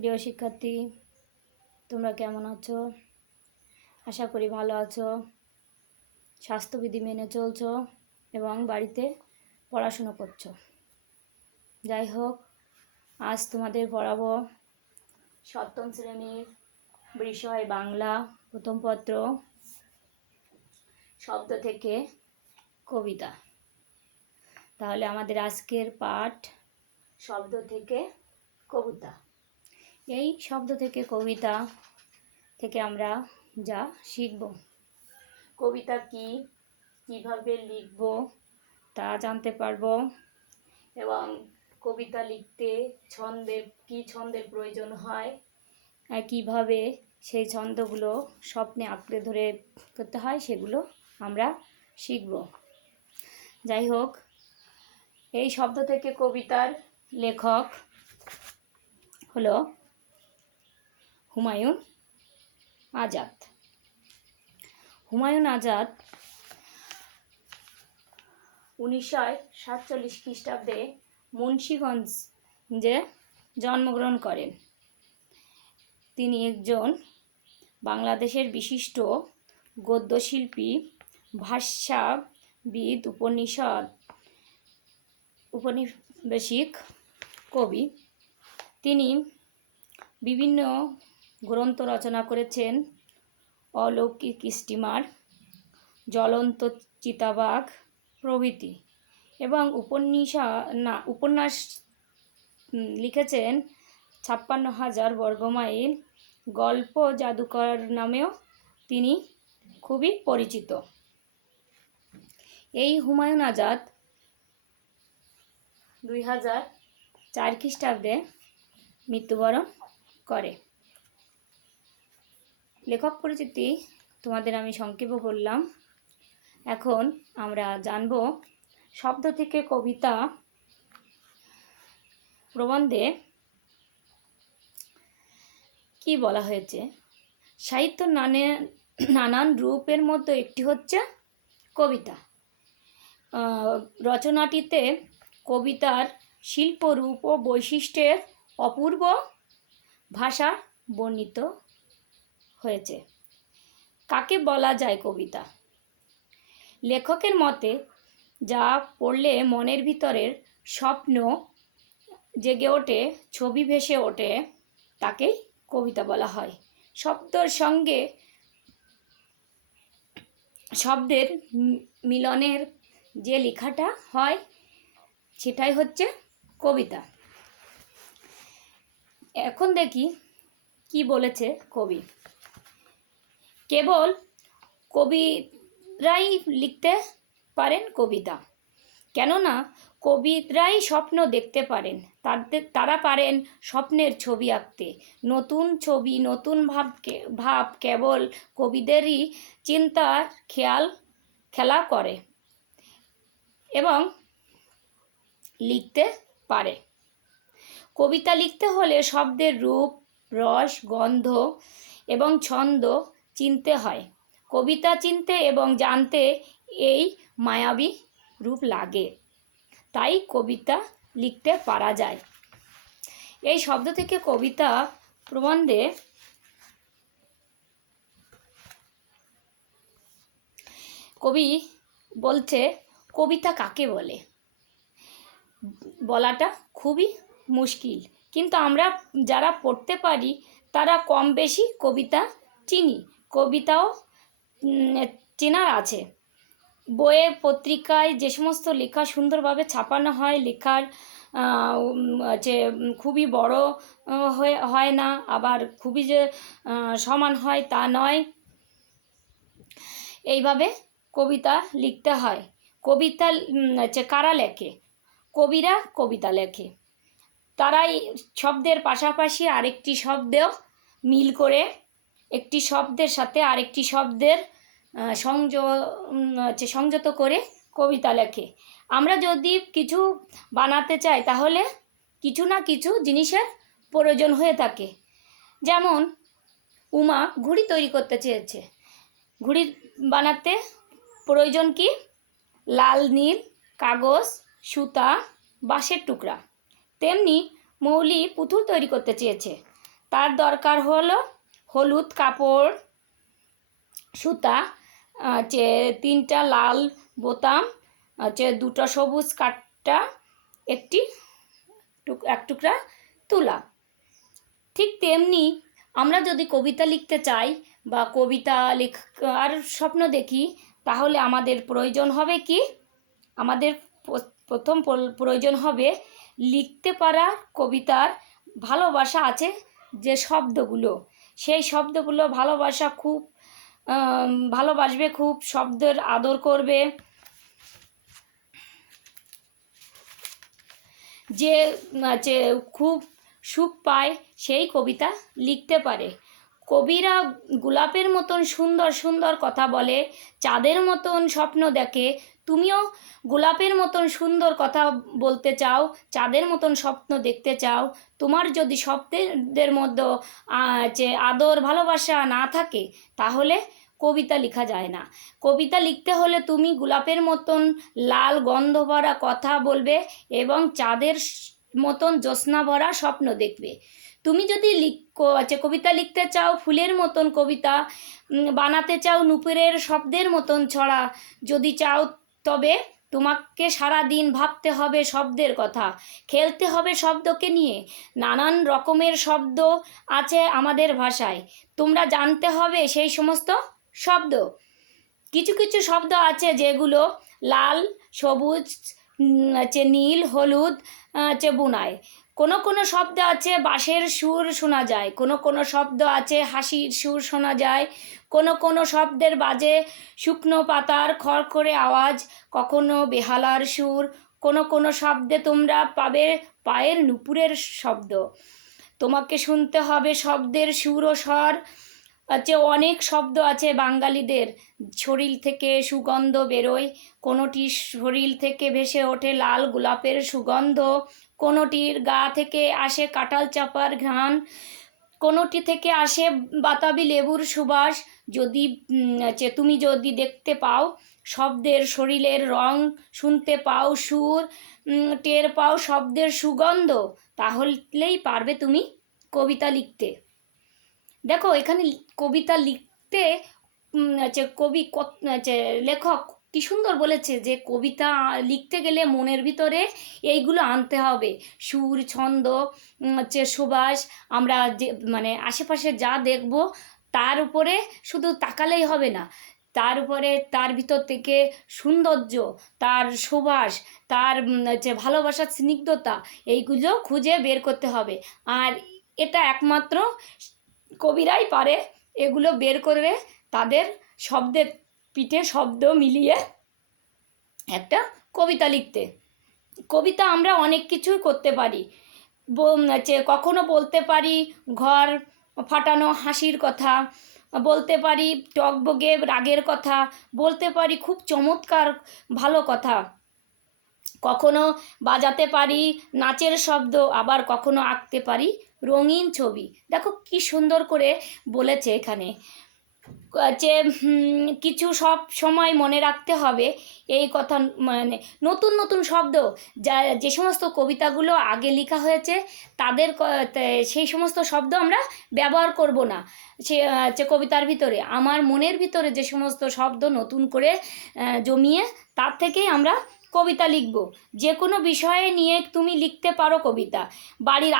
প্রিয় শিক্ষার্থী, তোমরা কেমন আছো? আশা করি ভালো আছো, স্বাস্থ্যবিধি মেনে চলছো এবং বাড়িতে পড়াশুনো করছো। যাই হোক, আজ তোমাদের পড়াবো সপ্তম শ্রেণীর বিষয় বাংলা প্রথম পত্র শব্দ থেকে কবিতা। তাহলে আমাদের আজকের পাঠ শব্দ থেকে কবিতা। এই শব্দ থেকে কবিতা থেকে আমরা যা শিখব, কবিতা কি, কিভাবে লিখব তা জানতে পারবো এবং কবিতা লিখতে ছন্দের প্রয়োজন হয়, কিভাবে সেই ছন্দগুলো স্বপ্নে আঁকড়ে ধরে করতে হয় সেগুলো আমরা শিখব। যাই হোক, এই শব্দ থেকে কবিতার লেখক হলো হুমায়ুন আজাদ। হুমায়ুন আজাদ 1947 খ্রিস্টাব্দে মুন্সিগঞ্জে জন্মগ্রহণ করেন। তিনি একজন বাংলাদেশের বিশিষ্ট গদ্যশিল্পী, ভাষাবিদ, ঔপনিবেশিক কবি। তিনি বিভিন্ন গ্রন্থ রচনা করেছেন: অলৌকিক স্টিমার, জ্বলন্ত চিতাবাঘ প্রভৃতি, এবং উপন্যাস লিখেছেন 56,000 বর্গমাইল। গল্প জাদুকর নামেও তিনি খুবই পরিচিত। এই হুমায়ুন আজাদ 2004 খ্রিস্টাব্দে মৃত্যুবরণ করে। লেখক পরিচিতি তোমাদের আমি সংক্ষেপে বললাম। এখন আমরা জানব শব্দ থেকে কবিতা প্রবন্ধে কি বলা হয়েছে। সাহিত্য নানান রূপের মধ্যে একটি হচ্ছে কবিতা। রচনাটিতে কবিতার শিল্পরূপ ও বৈশিষ্ট্যের অপূর্ব ভাষা বর্ণিত হয়েছে। কাকে বলা যায় কবিতা? লেখকের মতে যা পড়লে মনের ভিতরের স্বপ্ন জেগে ওঠে, ছবি ভেসে ওঠে, তাকেই কবিতা বলা হয়। শব্দের মিলনের যে লেখাটা হয় সেটাই হচ্ছে কবিতা। এখন দেখি কি বলেছে কবি। কেবল কবিরাই লিখতে পারেন কবিতা, কেননা কবিরাই স্বপ্ন দেখতে পারেন। তারা পারেন স্বপ্নের ছবি আঁকতে। নতুন ছবি, নতুন ভাব কেবল কবিদেরই চিন্তার খেলা করে এবং লিখতে পারে। কবিতা লিখতে হলে শব্দের রূপ, রস, গন্ধ এবং ছন্দ চিনতে হয়। কবিতা চিনতে এবং জানতে এই মায়াবী রূপ লাগে, তাই কবিতা লিখতে পারা যায়। এই শব্দ থেকে কবিতা প্রবন্ধে কবি বলছে কবিতা কাকে বলে। বলাটা খুবই মুশকিল, কিন্তু আমরা যারা পড়তে পারি তারা কম বেশি কবিতা চিনি। কবিতাও চেনার আছে। বইয়ে, পত্রিকায় যে সমস্ত লেখা সুন্দরভাবে ছাপানো হয়, লেখার যে খুবই বড় হয় না, আবার খুবই যে সমান হয় তা নয়। এইভাবে কবিতা লিখতে হয়। কবিতা কারা লেখে? কবিরা কবিতা লেখে। তারাই শব্দের পাশাপাশি আরেকটি শব্দেও মিল করে একটি শব্দের সাথে আরেকটি শব্দের সংযত করে কবিতা লেখে। আমরা যদি কিছু বানাতে চাই তাহলে কিছু না কিছু জিনিসের প্রয়োজন হয়ে থাকে। যেমন উমা ঘুড়ি তৈরি করতে চেয়েছে। ঘুড়ি বানাতে প্রয়োজন কি? লাল নীল কাগজ, সুতা, বাঁশের টুকরা। তেমনি মৌলি পুতুল তৈরি করতে চেয়েছে। তার দরকার হলো হলুদ কাপড়, সুতা, 3টা লাল বোতাম, 2টো সবুজ কাঠটা, এক টুকরা তুলা। ঠিক তেমনি আমরা যদি কবিতা লিখতে চাই বা কবিতা লেখার স্বপ্ন দেখি, তাহলে আমাদের প্রয়োজন হবে কি? আমাদের প্রথম প্রয়োজন হবে লিখতে পারা কবিতার ভালোবাসা আছে যে শব্দগুলো, সেই শব্দগুলো ভালোবাসবে, খুব শব্দের আদর করবে, যে খুব সুখ পায় সেই কবিতা লিখতে পারে। কবিরা গোলাপের মতন সুন্দর সুন্দর কথা বলে, চাঁদের মতন স্বপ্ন দেখে। তুমিও গোলাপের মতন সুন্দর কথা বলতে চাও, চাঁদের মতন স্বপ্ন দেখতে চাও, তোমার যদি শব্দের মধ্যে আদর ভালোবাসা না থাকে, তাহলে কবিতা লেখা যায় না। কবিতা লিখতে হলে তুমি গোলাপের মতন লাল গন্ধ ভরা কথা বলবে এবং চাঁদের মতন জ্যোৎস্না ভরা স্বপ্ন দেখবে। তুমি যদি কবিতা লিখতে চাও, ফুলের মতন কবিতা বানাতে চাও, নুপুরের শব্দের মতন ছড়া যদি চাও, তবে তোমাকে সারা দিন ভাবতে হবে শব্দের কথা, খেলতে হবে শব্দকে নিয়ে। নানান রকমের শব্দ আছে আমাদের ভাষায়, তোমরা জানতে হবে সেই সমস্ত শব্দ। কিছু কিছু শব্দ আছে যেগুলো লাল, সবুজ, নীল, হলুদ বুনায়। কোনো শব্দ আছে বাঁশের সুর শোনা যায়, কোনো শব্দ আছে হাসির সুর শোনা যায়, কোনো শব্দের বাজে শুকনো পাতার খড়খড়ে আওয়াজ, কখনো বেহালার সুর, কোনো শব্দে তোমরা পাবে পায়ের নুপুরের শব্দ। তোমাকে শুনতে হবে শব্দের সুর ও স্বর। অনেক শব্দ আছে বাঙালিদের, শরীর থেকে সুগন্ধ বেরোয়, কোনোটির শরীর থেকে ভেসে ওঠে লাল গোলাপের সুগন্ধ, কোনোটির গা থেকে আসে কাঁঠাল চাপার ঘ্রাণ, কোনোটি থেকে আসে বাতাবি লেবুর সুবাস। তুমি যদি দেখতে পাও শব্দের শরীরের রং, শুনতে পাও সুর, টের পাও শব্দের সুগন্ধ, তাহলেই পারবে তুমি কবিতা লিখতে। দেখো এখানে কবিতা লিখতে লেখক কি সুন্দর বলেছে যে কবিতা লিখতে গেলে মনের ভিতরে এইগুলো আনতে হবে, সুর, ছন্দ, সুবাস। আমরা যে আশেপাশে যা দেখব তার উপরে শুধু তাকালেই হবে না, তার উপরে তার ভিতর থেকে সৌন্দর্য, তার সুবাস, তার ভালোবাসার স্নিগ্ধতা, এইগুলো খুঁজে বের করতে হবে। আর এটা একমাত্র কবিরাই পারে এগুলো বের করে তাদের শব্দের পিঠে শব্দ মিলিয়ে একটা কবিতা লিখতে। কবিতা আমরা অনেক কিছুই করতে পারি, কখনো বলতে পারি ঘর ফাটানো হাসির কথা, বলতে পারি টগবগে রাগের কথা, বলতে পারি খুব চমৎকার ভালো কথা, কখনো বাজাতে পারি নাচের শব্দ, আবার কখনো আঁকতে পারি রঙিন ছবি। দেখো কি সুন্দর করে বলেছে এখানে, কিছু সব সময় মনে রাখতে হবে এই কথা, নতুন নতুন শব্দ যে সমস্ত কবিতাগুলো আগে লেখা হয়েছে তাদের সেই সমস্ত শব্দ আমরা ব্যবহার করব না। সে কবিতার ভিতরে আমার মনের ভিতরে যে সমস্ত শব্দ নতুন করে জমিয়ে তার থেকেই আমরা কবিতা লিখব। যে কোনো বিষয়ে নিয়ে তুমি লিখতে পারো কবিতা, বাড়ির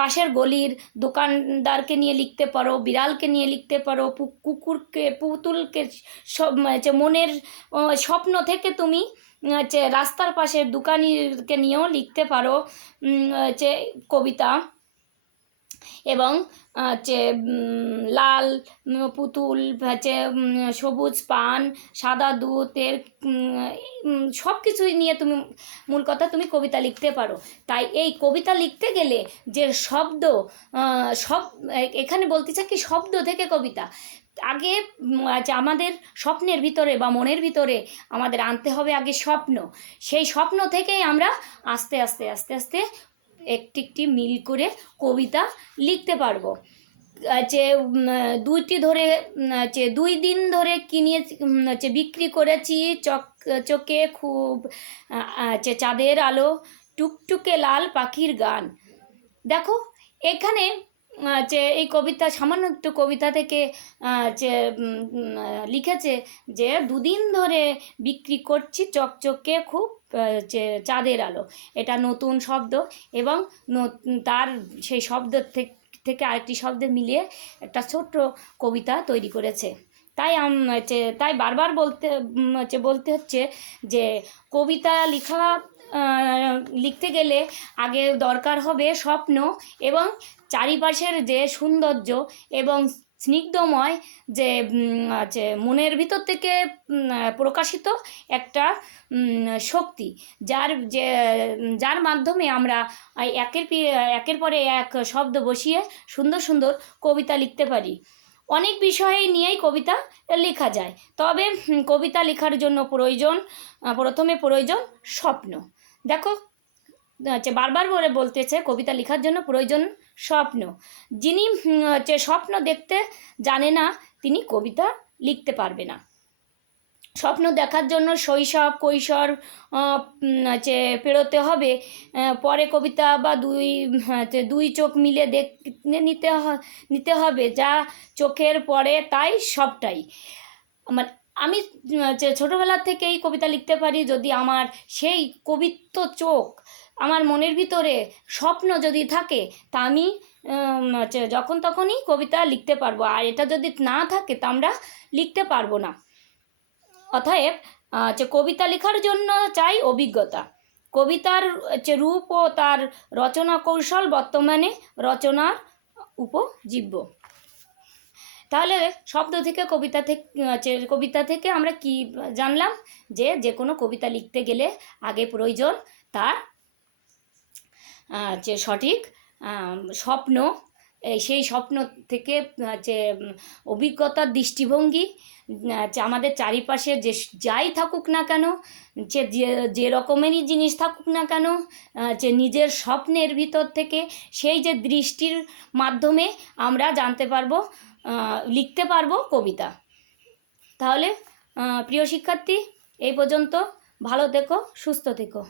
পাশের গলির দোকানদারকে নিয়ে লিখতে পারো, বিড়ালকে নিয়ে লিখতে পারো, কুকুরকে, পুতুলকে, সব মনের স্বপ্ন থেকে তুমি রাস্তার পাশের দোকানিকে নিয়েও লিখতে পারো কবিতা। এবং লাল পুতুল, সবুজ পান, সাদা দুধের সব কিছুই নিয়ে তুমি মূল কথা তুমি কবিতা লিখতে পারো। তাই এই কবিতা লিখতে গেলে যে শব্দ, এখানে বলতে চাই কি শব্দ থেকে কবিতা আগে আমাদের স্বপ্নের ভিতরে বা মনের ভিতরে আমাদের আনতে হবে আগে স্বপ্ন। সেই স্বপ্ন থেকেই আমরা আস্তে আস্তে আস্তে আস্তে একটি মিল করে কবিতা লিখতে পারবো। 2 দিন ধরে কিনে বিক্রি করেছি চোখে খুব চাঁদের আলো, টুকটুকে লাল পাখির গান। দেখো এখানে যে এই কবিতা সামান্য একটু কবিতা থেকে যে লিখেছে যে দুদিন ধরে বিক্রি করছি চকচকে খুব যে চাঁদের আলো। এটা নতুন শব্দ এবং তার সেই শব্দ থেকে আরেকটি শব্দ মিলিয়ে একটা ছোট্ট কবিতা তৈরি করেছে। তাই তাই বারবার বলতে হচ্ছে যে কবিতা লিখতে গেলে আগে দরকার হবে স্বপ্ন এবং চারিপাশের যে সৌন্দর্য এবং স্নিগ্ধময় যে মনের ভিতর থেকে প্রকাশিত একটা শক্তি, যার মাধ্যমে আমরা একের পরে এক শব্দ বসিয়ে সুন্দর সুন্দর কবিতা লিখতে পারি। অনেক বিষয় নিয়েই কবিতা লেখা যায়, তবে কবিতা লেখার জন্য প্রথমে প্রয়োজন স্বপ্ন। দেখো বারবার বলতেছে কবিতা লেখার জন্য প্রয়োজন স্বপ্ন। যিনি স্বপ্ন দেখতে জানে না তিনি কবিতা লিখতে পারবে না। স্বপ্ন দেখার জন্য শৈশব কৈশোর পেরোতে হবে, পরে কবিতা বা দুই চোখ মিলে নিতে হবে, যা চোখের পড়ে তাই সবটাই। মানে আমি ছোটোবেলা থেকেই কবিতা লিখতে পারি যদি আমার সেই কবিত্ব চোখ, আমার মনের ভিতরে স্বপ্ন যদি থাকে তা আমি যখন তখনই কবিতা লিখতে পারবো, আর এটা যদি না থাকে তা আমরা লিখতে পারবো না। অতএব কবিতা লেখার জন্য চাই অভিজ্ঞতা। কবিতার রূপ ও তার রচনা কৌশল বর্তমানে রচনার উপজীব্য। তাহলে শব্দ থেকে কবিতা থেকে আমরা কি জানলাম? যে কোনো কবিতা লিখতে গেলে আগে প্রয়োজন তার সঠিক স্বপ্ন, সেই স্বপ্ন থেকে অভিজ্ঞতার দৃষ্টিভঙ্গি, আমাদের চারিপাশে যাই থাকুক না কেন, যে রকমেরই জিনিস থাকুক না কেন, নিজের স্বপ্নের ভিতর থেকে সেই যে দৃষ্টির মাধ্যমে আমরা জানতে পারবো, লিখতে পারবো কবিতা। তাহলে প্রিয় শিক্ষার্থী, এই পর্যন্ত। ভালো থেকো, সুস্থ থেকো।